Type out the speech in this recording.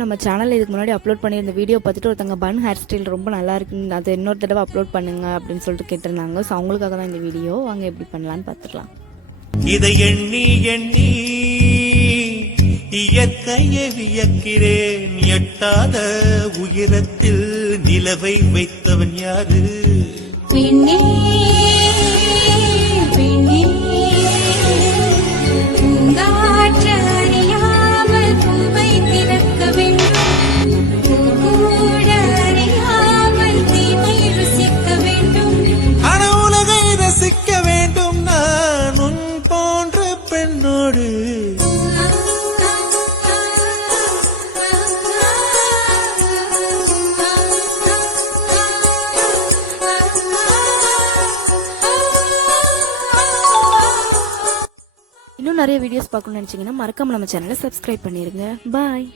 நம்ம சேனலில் இதுக்கு முன்னாடி அப்லோட் பண்ணியிருந்த வீடியோ பார்த்துட்டு ஒருத்தங்க பன் ஹேர் ஸ்டைல் ரொம்ப நல்லா இருக்குன்னு அது இன்னொரு தடவை அப்லோட் பண்ணுங்க அப்படின்னு சொல்லிட்டு கேட்டிருந்தாங்க. ஸோ அவங்களுக்காக தான் இந்த வீடியோ வாங்க எப்படி பண்ணலான்னு பார்த்துக்கலாம் இதை எண்ணி எண்ணி இயற்கையை வியக்கிறேன். எட்டாத உயரத்தில் நிலவை வைத்தவன் யாரு? இன்னும் நிறைய வீடியோஸ் பார்க்கணும்னு நினச்சிங்கன்னா மறக்காம நம்ம சேனலை சப்ஸ்கிரைப் பண்ணிடுங்க பாய்